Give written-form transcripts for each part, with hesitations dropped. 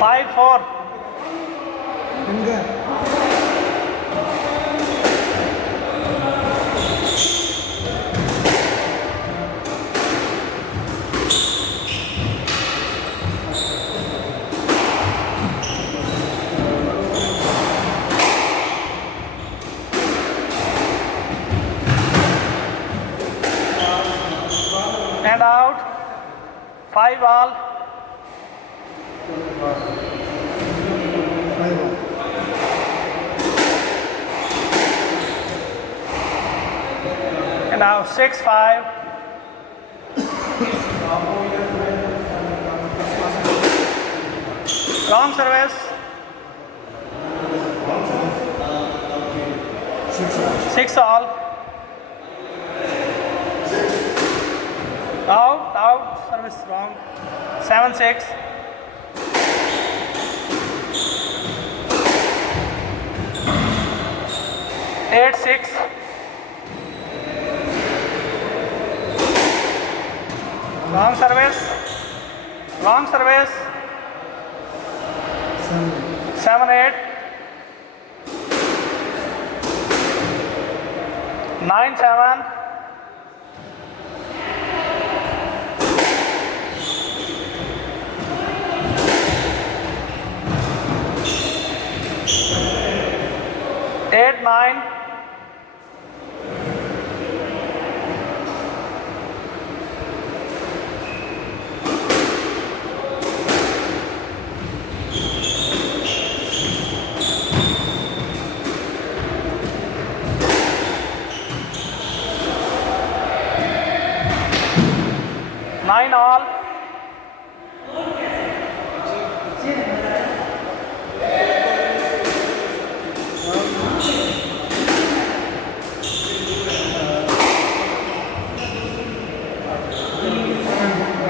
5-4. And out. 5-all. And now 6-5. Wrong service. 6-all. Out, service wrong. 7-6. Eight, 6. Wrong service. 7-8. 9-7. 8-9. 9-all.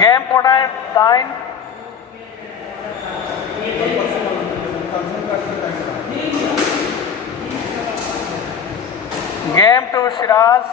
Game point time. Game to Shiraz.